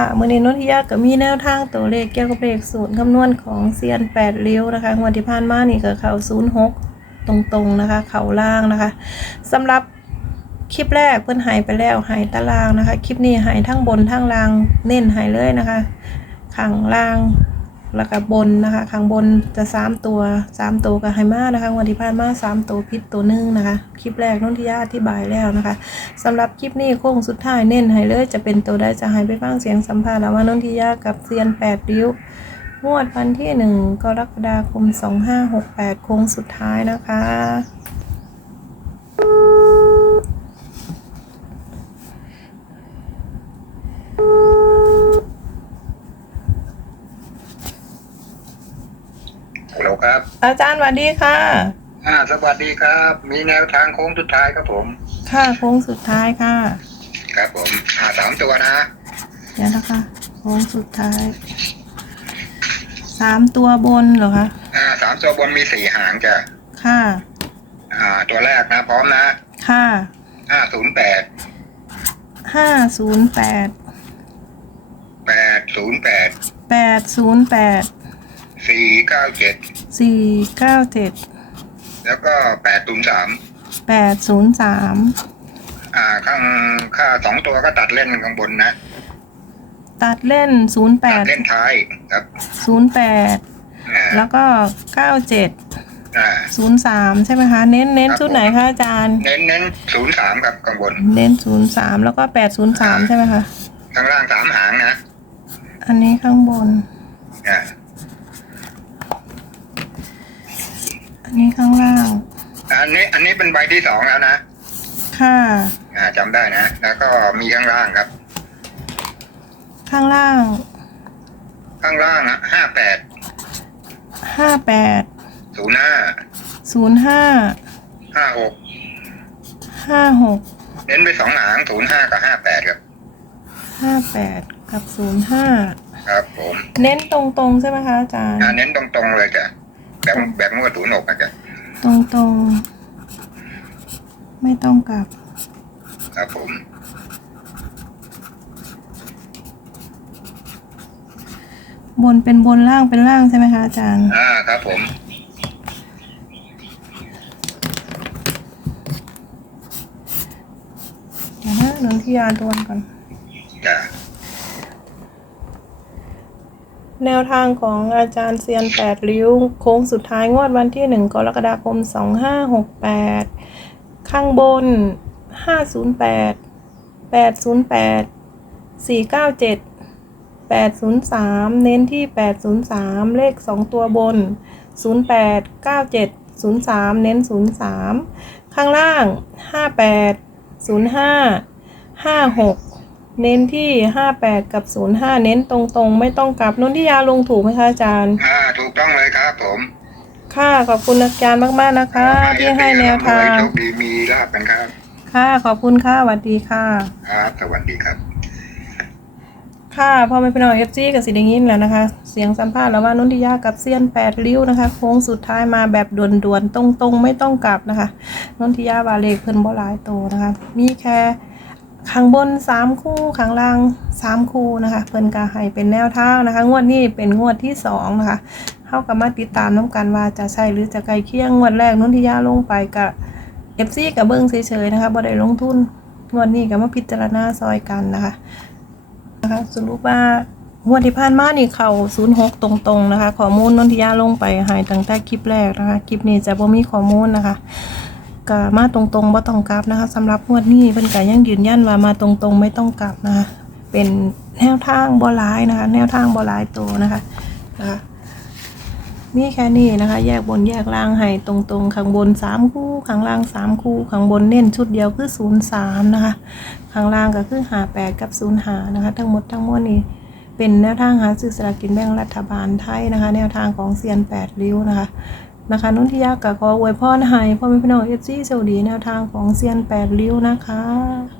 ค่ะมือนี้นนทิยาก็มีแนวทางตัวเลขเกี่ยวกับเลขสูตรคำนวณของเซียนแปดริ้วนะคะงวดที่ผ่านมานี่ก็เข่าศูนย์หกตรงๆนะคะ เข่าล่างนะคะสำหรับคลิปแรกเพิ่นหายไปแล้วหายตารางนะคะ คลิปนี้หายทั้งบนทั้งล่างเน้นหายเลยนะคะข้างล่าง แล้วก็บนนะคะ ข้างบนจะสามตัวสามตัวกับไฮมานะคะวันที่ผ่านมาสามตัวพิษตัวหนึงนะคะ คลิปแรกนุ่นทิยาอธิบายแล้วนะคะสำหรับคลิปนี้โค้งสุดท้ายเน้นให้เลยจะเป็นตัวได้จะหายไปฟังเสียงสัมภาษณ์แล้ว่างนนทิยากับเซียนแปดริ้วงวดวันที่หนึ่งกรกฎาคม2568โค้งสุดท้ายนะคะ ฮัลโหล ครับ อาจารย์สวัสดีค่ะ อ่า สวัสดีครับ มีแนวทางโค้งสุดท้ายครับผม ค่ะโค้งสุดท้ายค่ะ ครับผม อ่าสามตัวนะเดี๋ยวนะคะโค้งสุดท้ายสามตัวบนเหรอคะ อ่าสามตัวบนมีสี่หางจ้ะ ค่ะ อ่า ตัวแรกนะ พร้อมนะ ค่ะ ห้าศูนย์แปด ห้าศูนย์แปด แปดศูนย์แปด แปดศูนย์แปด สี่เก้าเจ็ด สี่เก้าเจ็ดแล้วก็แปดศูนย์สามแปดศูนย์สามอ่าข้างค่าสองตัวก็ตัดเล่นข้างบนนะตัดเล่นศูนย์แปตัดดเล่นท้ายครับศูนย์แปดอ่าแล้วก็เก้าเจ็ดอ่า ศูนย์สามใช่ไหมคะ เน้นเน้นครับ ชุดไหนคะอาจารย์ เน้นเน้นศูนย์สามครับข้างบน เน้นศูนย์สามแล้วก็แปดศูนย์สามใช่ไหมคะ ข้างล่างสามหางนะอันนี้ข้างบน อ่า อันนี้ ข้างล่าง อันนี้อันนี้เป็นใบที่สองแล้วนะ ค่ะ อ่าจำได้นะ แล้วก็มีข้างล่างครับ ข้างล่างข้างล่างห้าแปดห้าแปดศูนย์ห้าศูนย์ห้าห้าหกห้าหกเน้นไปสองหางศูนย์ห้ากับห้าแปดครับ ห้าแปดกับศูนย์ห้าครับผมเน้นตรงๆใช่ไหมคะอาจารย์ อ่าเน้นตรงๆเลยจ้ะแบบแบบงวดศูนย์หกนะจ๊ะ ตรงๆ ไม่ต้องกลับ ครับผม บนเป็นบนล่างเป็นล่างใช่ไหมคะอาจารย์ อ่า ครับผม เดี๋ยวนะนนทิยาดวนก่อน จ้ะ แนวทางของอาจารย์เซียนแปดริ้ว โค้งสุดท้ายงวดวันที่หนึ่งกรกฎาคมสองห้าหกแปดข้างบนห้าศูนย์แปดแปดศูนย์แปดสี่เก้าเจ็ดแปดศูนย์สามเน้นที่แปดศูนย์สามเลขสองตัวบนศูนย์แปดเก้าเจ็ดศูนย์สามเน้นศูนย์สามข้างล่างห้าแปดศูนย์ห้าห้าหก เน้นที่58กับ05เน้นตรงๆ ไม่ต้องกลับนุ่นที่ยาลงถูกไหมคะอาจารย์ อ่าถูกต้องเลยครับผมค่ะขอบคุณอาจารย์มากๆนะคะ ที่ให้แนวทางโชคดีมีลาบกันครับ ค่ะขอบคุณค่ะสวัสดีค่ะ ครับสวัสดีครับ ค่ะพอไม่เป็นหน่อยเอฟซีกับสิไดยินแล้วนะคะ เสียงสัมภาษณ์แล้วว่านุ่นทิยากับเซียนแปดริ้วนะคะโค้งสุดท้ายมาแบบด่วนๆตรงๆ ไม่ต้องกลับนะคะนุ่นทิยาบาเลขเพิ่นบ่หลายโตวนะคะ มีแค่ ข้างบนสามคู่ข้างล่างสามคู่นะคะเพิ่นก็ให้เป็นแนวทางนะคะ งวดนี้เป็นงวดที่สองนะคะเข้ากับมาติดตามน้กันว่าจะใช่หรือจะไกลเคียงงวดแรกนุ่นทิยาลงไปกับเอฟซีกับเบิ้งเฉยๆนะคะบ่ได้ลงทุนงวดนี้ก็มาพิจารณาซอยกันนะคะนะคะสรุปว่างวดที่ผ่านมานี่เข้า06ตรงๆนะคะข้อมูลนนทิยาลงไปใหายตั้งแต่คลิปแรกนะคะคลิปนี้จะบ่มีข้อมูลนะคะ ก็มาตรงๆบ่ต้องกลับนะคะสำหรับงวดนี้เพิ่นก็ยังยืนยันว่ามาตรงๆไม่ต้องกลับนะคะ เป็นแนวทางบ่หลายนะคะ แนวทางบ่หลายตัวนะคะนะคะมีแค่นี้นะคะ แยกบนแยกล่างให้ตรงๆข้างบน 3 คู่ข้างล่าง 3 คู่ข้างบนเน้นชุดเดียวคือ03นะคะข้างล่างก็คือหาแปดกับศูนย์หานะคะ ทั้งหมดทั้งมวลนี้เป็นแนวทางหาซื้อสลากกินแบ่งรัฐบาลไทยนะคะ แนวทางของเซียนแปดริ้วนะคะ นะคะนุ่นที่ยากกับขออวยพรให้พ่อแม่พี่น้องเอฟซีโชคดีแนวทางของเซียนแปดริ้วนะคะ